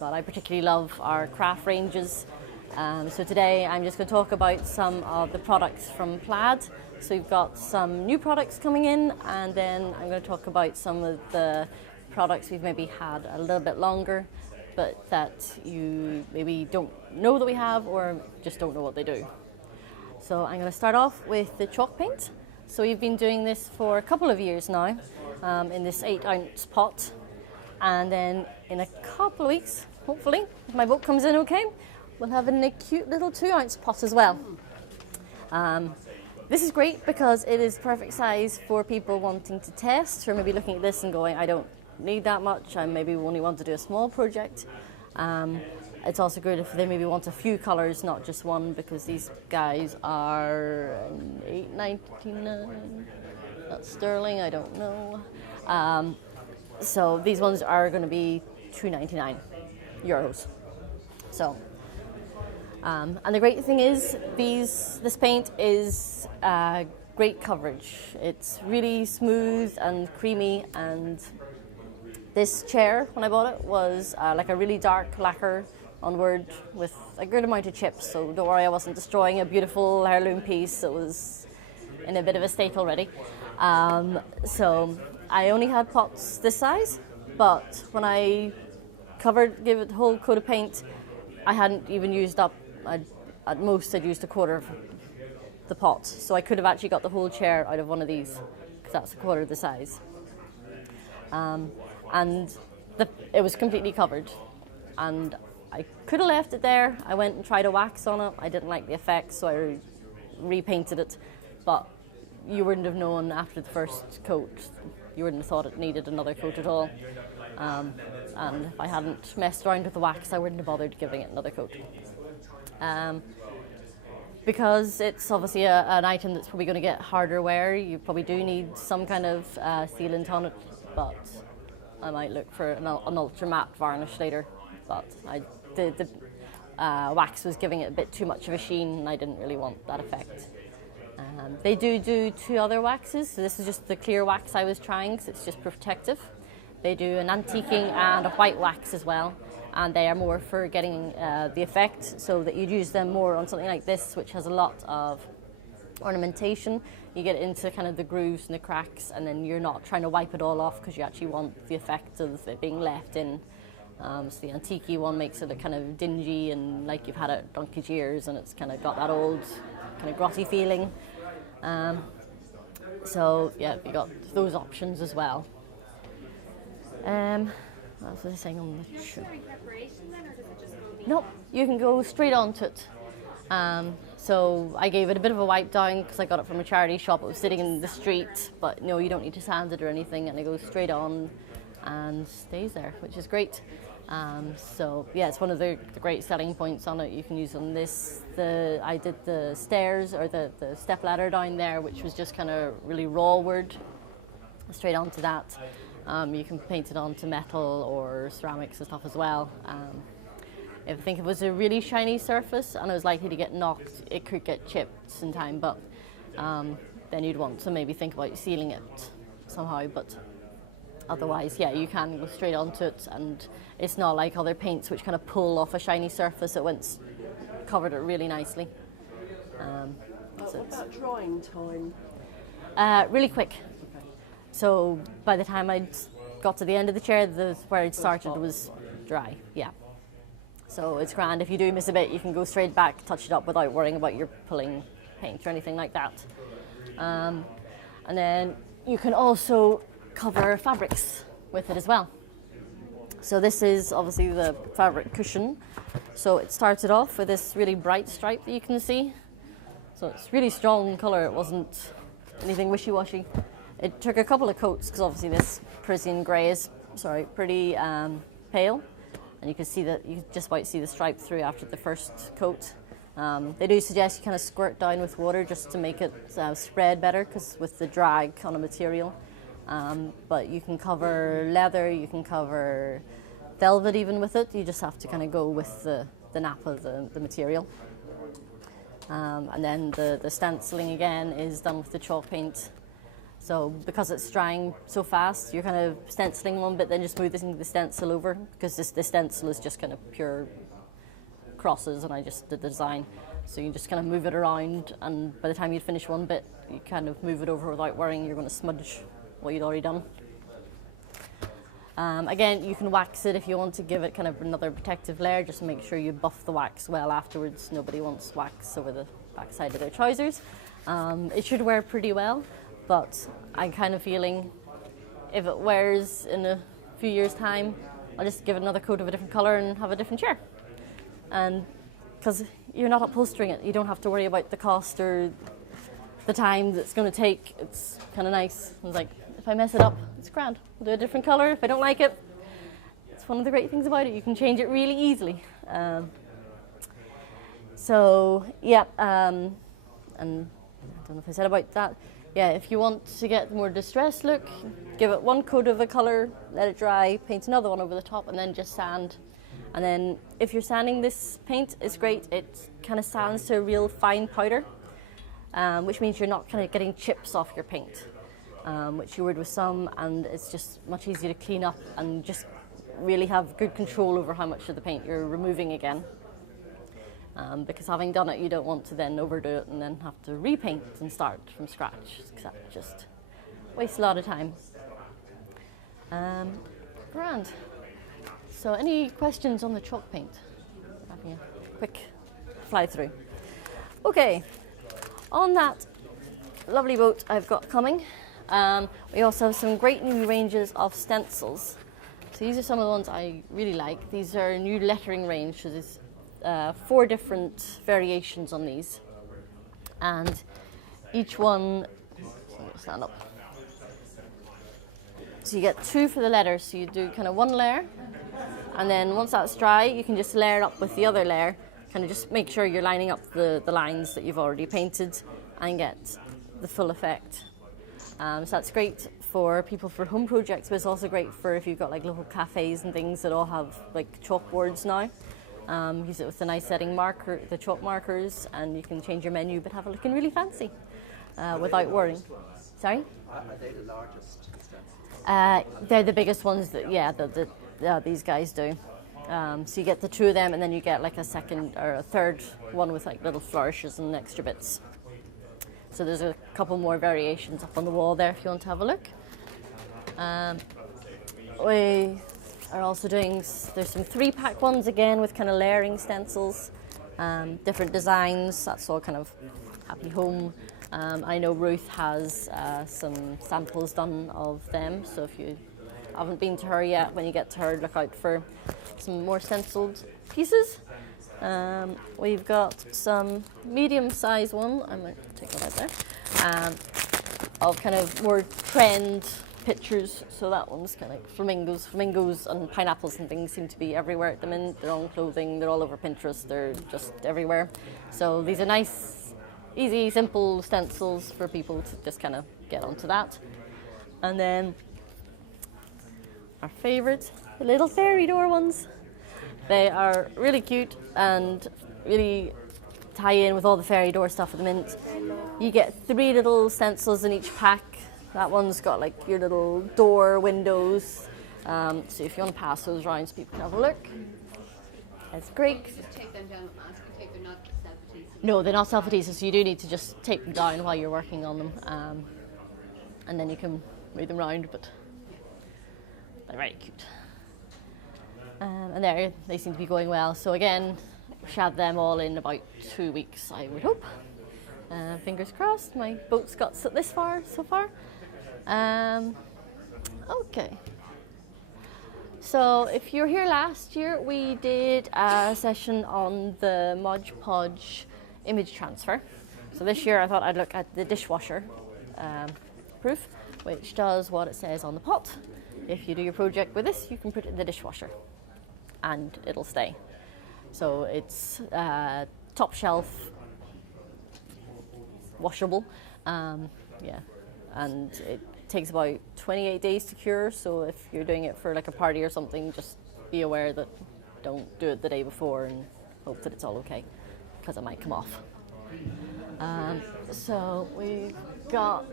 but I particularly love our craft ranges. So today I'm just going to talk about some of the products from Plaid. So we've got some new products coming in, and then I'm going to talk about some of the products we've maybe had a little bit longer, but that you maybe don't know that we have or just don't know what they do. So I'm going to start off with the chalk paint. So we've been doing this for a couple of years now in this 8-ounce pot, and then in a couple of weeks, hopefully, if my boat comes in okay, we'll have a cute little 2-ounce pot as well. This is great because it is perfect size for people wanting to test, or maybe looking at this and going, I don't need that much, I maybe only want to do a small project. It's also good if they maybe want a few colours, not just one, because these guys are $8.99. That's sterling, I don't know. So these ones are going to be €2.99 euros. So, and the great thing is, this paint is great coverage. It's really smooth and creamy, and this chair, when I bought it, was like a really dark lacquer on wood with a good amount of chips, so don't worry, I wasn't destroying a beautiful heirloom piece. It was in a bit of a state already. So I only had pots this size, but when I gave it the whole coat of paint, I hadn't even used up, at most I'd used a quarter of the pot, so I could have actually got the whole chair out of one of these, because that's a quarter of the size. And it was completely covered, and I could have left it there. I went and tried a wax on it. I didn't like the effect, so I repainted it, but you wouldn't have known after the first coat. You wouldn't have thought it needed another coat at all. And if I hadn't messed around with the wax, I wouldn't have bothered giving it another coat. Because it's obviously an item that's probably going to get harder wear, you probably do need some kind of sealant on it, but I might look for an ultra matte varnish later. But the wax was giving it a bit too much of a sheen, and I didn't really want that effect. They do 2 other waxes, so this is just the clear wax I was trying, because it's just protective. They do an antiquing and a white wax as well, and they are more for getting the effect, so that you'd use them more on something like this, which has a lot of ornamentation. You get into kind of the grooves and the cracks, and then you're not trying to wipe it all off, because you actually want the effect of it being left in. So the antique one makes it kind of dingy and like you've had it donkey's years, and it's kind of got that old kind of grotty feeling. So yeah, you got those options as well. What was I saying on the show? Preparation then, or does it just go? Nope, you can go straight onto it. So I gave it a bit of a wipe down because I got it from a charity shop. It was sitting in the street, but no, you don't need to sand it or anything, and it goes straight on and stays there, which is great. So yeah, it's one of the great selling points on it. You can use on this. I did the stairs, or the step ladder down there, which was just kind of really raw wood, straight onto that. You can paint it onto metal or ceramics and stuff as well. If I think it was a really shiny surface and it was likely to get knocked, it could get chipped in time, but then you'd want to maybe think about sealing it somehow. But otherwise, yeah, you can go straight onto it, and it's not like other paints which kind of pull off a shiny surface. It covered it really nicely. What about drying time? Really quick. So by the time I'd got to the end of the chair, where I'd started was dry, yeah. So it's grand. If you do miss a bit, you can go straight back, touch it up without worrying about your pulling paint or anything like that. And then you can also cover fabrics with it as well. So this is obviously the fabric cushion. So it started off with this really bright stripe that you can see. So it's really strong colour. It wasn't anything wishy-washy. It took a couple of coats, because obviously this Parisian grey is pretty pale, and you can see that you just about see the stripe through after the first coat. They do suggest you kind of squirt down with water just to make it spread better, because with the drag on a material. But you can cover leather, you can cover velvet even with it. You just have to kind of go with the nap of the material. And then the stenciling again is done with the chalk paint. So because it's drying so fast, you're kind of stenciling one bit, then just smoothing the stencil over, because the stencil is just kind of pure crosses, and I just did the design. So you just kind of move it around, and by the time you finish one bit, you kind of move it over without worrying you're going to smudge what you'd already done. Again, you can wax it if you want to give it kind of another protective layer. Just make sure you buff the wax well afterwards. Nobody wants wax over the backside of their trousers. It should wear pretty well, but I'm kind of feeling if it wears in a few years' time, I'll just give it another coat of a different colour and have a different chair. And because you're not upholstering it, you don't have to worry about the cost or the time that's going to take. It's kind of nice. It's like, if I mess it up, it's grand. I'll do a different colour. If I don't like it, it's one of the great things about it. You can change it really easily. So yeah, and I don't know if I said about that. Yeah, if you want to get the more distressed look, give it one coat of a colour, let it dry, paint another one over the top, and then just sand. And then if you're sanding this paint, it's great. It kind of sands to a real fine powder, which means you're not kind of getting chips off your paint, which you would with some, and it's just much easier to clean up and just really have good control over how much of the paint you're removing again. Because having done it, you don't want to then overdo it and then have to repaint and start from scratch, because that just wastes a lot of time. Grand. So any questions on the chalk paint? Having a quick fly through. Okay, on that lovely boat I've got coming, we also have some great new ranges of stencils. So these are some of the ones I really like. These are a new lettering range, so there's 4 different variations on these. And each one, stand up. So you get 2 for the letters, so you do kind of one layer, and then once that's dry, you can just layer it up with the other layer, kind of just make sure you're lining up the lines that you've already painted and get the full effect. So that's great for people for home projects, but it's also great for if you've got like local cafes and things that all have like chalkboards now. Use it with the nice setting marker, the chalk markers, and you can change your menu but have it looking really fancy without worrying. Sorry? Are they the largest stencils? They're the biggest ones that, these guys do. So you get the 2 of them, and then you get like a second or a third one with like little flourishes and extra bits. So there's a couple more variations up on the wall there if you want to have a look. We are also doing, there's some 3-pack ones again with kind of layering stencils, different designs. That's all kind of happy home. I know Ruth has some samples done of them, so if you haven't been to her yet, when you get to her, look out for some more stenciled pieces. We've got some medium-sized one, I might take that out there, of kind of more trend pictures. So that one's kind of like flamingos and pineapples and things seem to be everywhere at the minute. They're on clothing, they're all over Pinterest, they're just everywhere. So these are nice, easy, simple stencils for people to just kind of get onto that. And then our favourite, the little fairy door ones. They are really cute and really tie in with all the fairy door stuff at the minute. You get 3 little stencils in each pack. That one's got like your little door windows. So if you want to pass those around so people can have a look. It's great. Just take them down with masking tape, they're not self-adhesive. No, they're not self-adhesive, so you do need to just tape them down while you're working on them. And then you can move them around, but they're very cute. And there, they seem to be going well. So again, we should have them all in about 2 weeks, I would hope. Fingers crossed, my boat's got this far so far. Okay. So if you were here last year, we did a session on the Mod Podge image transfer. So this year I thought I'd look at the dishwasher proof, which does what it says on the pot. If you do your project with this, you can put it in the dishwasher and it'll stay. So it's top shelf, washable, and it takes about 28 days to cure. So if you're doing it for like a party or something, just be aware that don't do it the day before and hope that it's all okay, because it might come off. So we got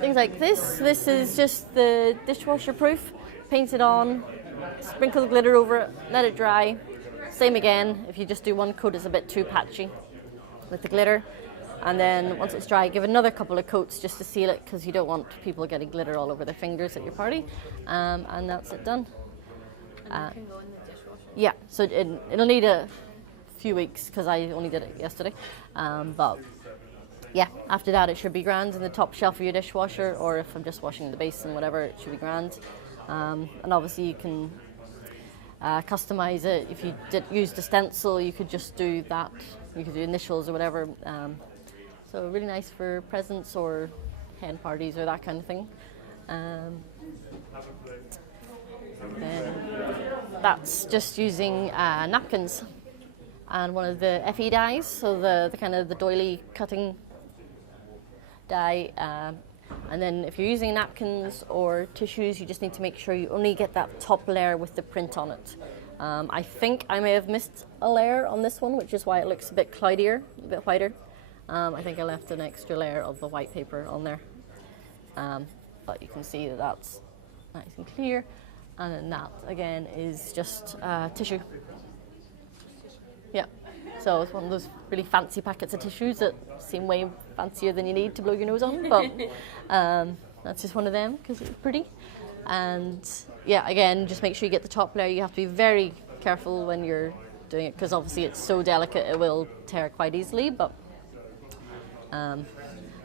things like this. This is just the dishwasher proof. Paint it on, sprinkle the glitter over it, let it dry. Same again, if you just do one coat, it's a bit too patchy with the glitter. And then once it's dry, give another couple of coats just to seal it, because you don't want people getting glitter all over their fingers at your party. And that's it done. And it can go in the dishwasher. Yeah, so it'll need a few weeks because I only did it yesterday. But yeah, after that it should be grand in the top shelf of your dishwasher, or if I'm just washing the basin, whatever, it should be grand. And obviously you can customize it. If you use the stencil, you could just do that. You could do initials or whatever. So really nice for presents or hen parties or that kind of thing. Then that's just using napkins and one of the FE dies, so the kind of the doily cutting die. And then if you're using napkins or tissues, you just need to make sure you only get that top layer with the print on it. I think I may have missed a layer on this one, which is why it looks a bit cloudier, a bit whiter. I think I left an extra layer of the white paper on there. But you can see that that's nice and clear. And then that, again, is just tissue. Yeah. So it's one of those really fancy packets of tissues that seem way fancier than you need to blow your nose on. But that's just one of them because it's pretty. And yeah, again, just make sure you get the top layer. You have to be very careful when you're doing it because obviously it's so delicate it will tear quite easily. But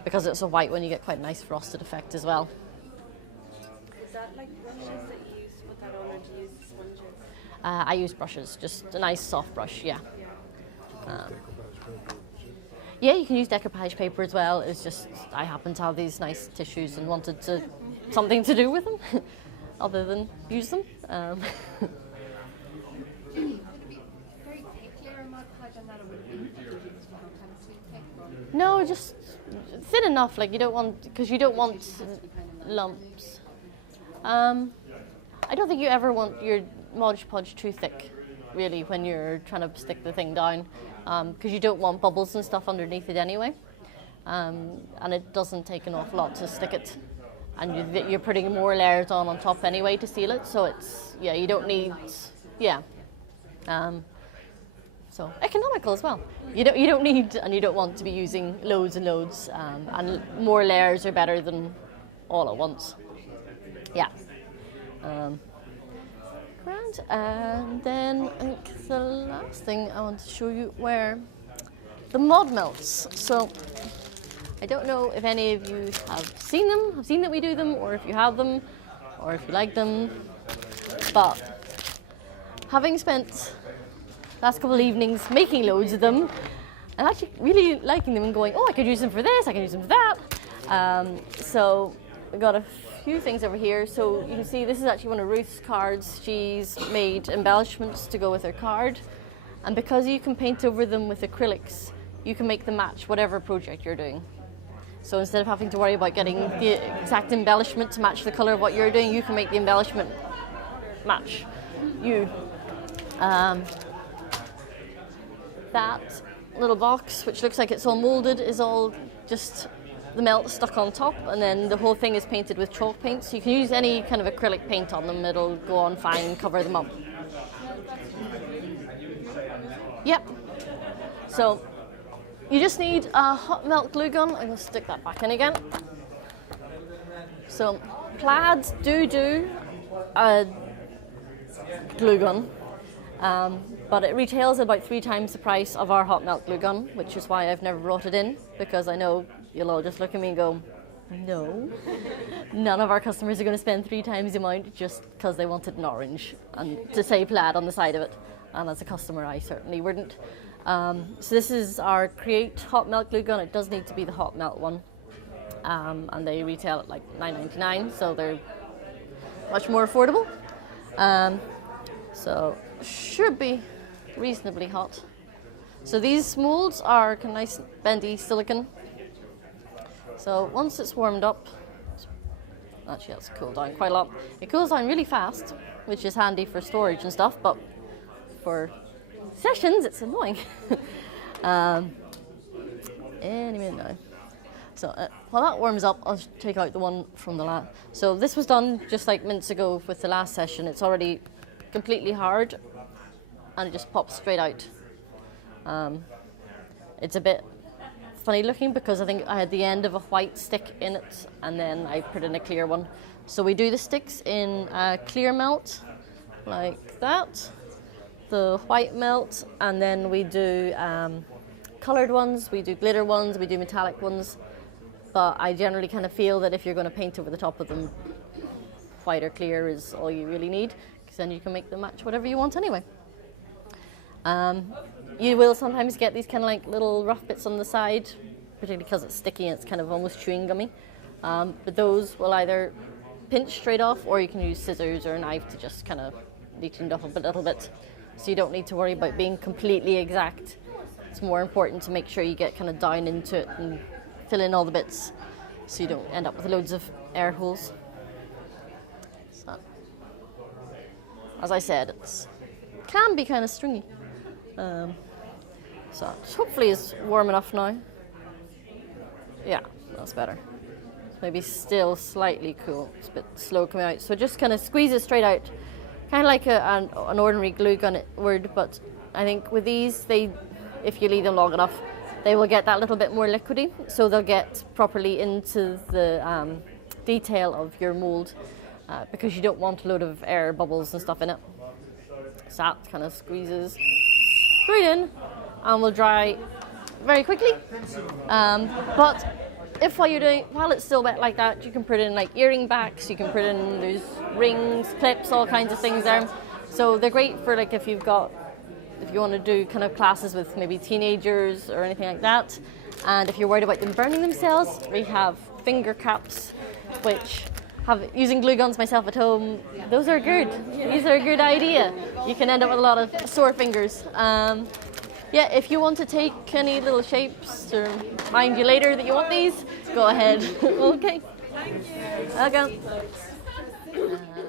because it's a white one, you get quite a nice frosted effect as well. Is that like brushes that you use to put that on, or do you use sponges? I use brushes, just a nice soft brush, yeah. Yeah, you can use decoupage paper as well. It's just I happen to have these nice tissues and wanted something to do with them other than use them. Would it be very thick layer of Mod Podge on that, or would it be you don't have a sweet thick? No, just thin enough. Like you don't want lumps. I don't think you ever want your Mod Podge too thick, really, when you're trying to stick the thing down, because you don't want bubbles and stuff underneath it anyway. And it doesn't take an awful lot to stick it, and you're putting more layers on top anyway to seal it. So it's you don't need so economical as well. You don't need and you don't want to be using loads and loads, and more layers are better than all at once. Yeah. Grand. And then I think the last thing I want to show you were the mod melts. So I don't know if any of you have seen that we do them, or if you have them, or if you like them. But having spent the last couple of evenings making loads of them, and actually really liking them and going, oh, I could use them for this, I can use them for that. So I got a few things over here. So you can see this is actually one of Ruth's cards. She's made embellishments to go with her card, and because you can paint over them with acrylics, you can make them match whatever project you're doing. So instead of having to worry about getting the exact embellishment to match the color of what you're doing, you can make the embellishment match you. That little box, which looks like it's all molded, is all just the melt stuck on top, and then the whole thing is painted with chalk paint. So you can use any kind of acrylic paint on them, it'll go on fine, cover them up. Yep. So you just need a hot melt glue gun. I'm going to stick that back in again. So Plaids do a glue gun, but it retails about 3 times the price of our hot melt glue gun, which is why I've never brought it in, because I know you'll all just look at me and go, no. None of our customers are going to spend 3 times the amount just because they wanted an orange and to say Plaid on the side of it. And as a customer, I certainly wouldn't. So this is our Create hot melt glue gun. It does need to be the hot melt one. And they retail at like $9.99, so they're much more affordable. So should be reasonably hot. So these molds are kind of nice bendy silicone. So once it's warmed up, actually that's cooled down quite a lot. It cools down really fast, which is handy for storage and stuff, but for sessions it's annoying. Any minute now. So while that warms up, I'll take out the one from the last. So this was done just like minutes ago with the last session. It's already completely hard and it just pops straight out. It's a bit funny looking because I think I had the end of a white stick in it and then I put in a clear one. So we do the sticks in clear melt like that, the white melt, and then we do coloured ones, we do glitter ones, we do metallic ones. But I generally kind of feel that if you're going to paint over the top of them, white or clear is all you really need, because then you can make them match whatever you want anyway. You will sometimes get these kind of like little rough bits on the side, particularly because it's sticky and it's kind of almost chewing gummy. But those will either pinch straight off, or you can use scissors or a knife to just kind of neaten it up a little bit. So you don't need to worry about being completely exact. It's more important to make sure you get kind of down into it and fill in all the bits so you don't end up with loads of air holes. So, as I said, it can be kind of stringy. So hopefully it's warm enough now. Yeah, that's better. Maybe still slightly cool. It's a bit slow coming out. So just kind of squeeze it straight out. Kind of like an ordinary glue gun word, but I think with these, if you leave them long enough, they will get that little bit more liquidy, so they'll get properly into the detail of your mould, because you don't want a load of air bubbles and stuff in it. So that kind of squeezes straight in and will dry very quickly. But if while it's still wet like that, you can put in like earring backs, you can put in there's rings, clips, all kinds of things there. So they're great for like if you want to do kind of classes with maybe teenagers or anything like that. And if you're worried about them burning themselves, we have finger caps, which using glue guns myself at home, those are good. These are a good idea. You can end up with a lot of sore fingers. Yeah, if you want to take any little shapes to remind you later that you want these, go ahead. Okay. Thank you. Okay.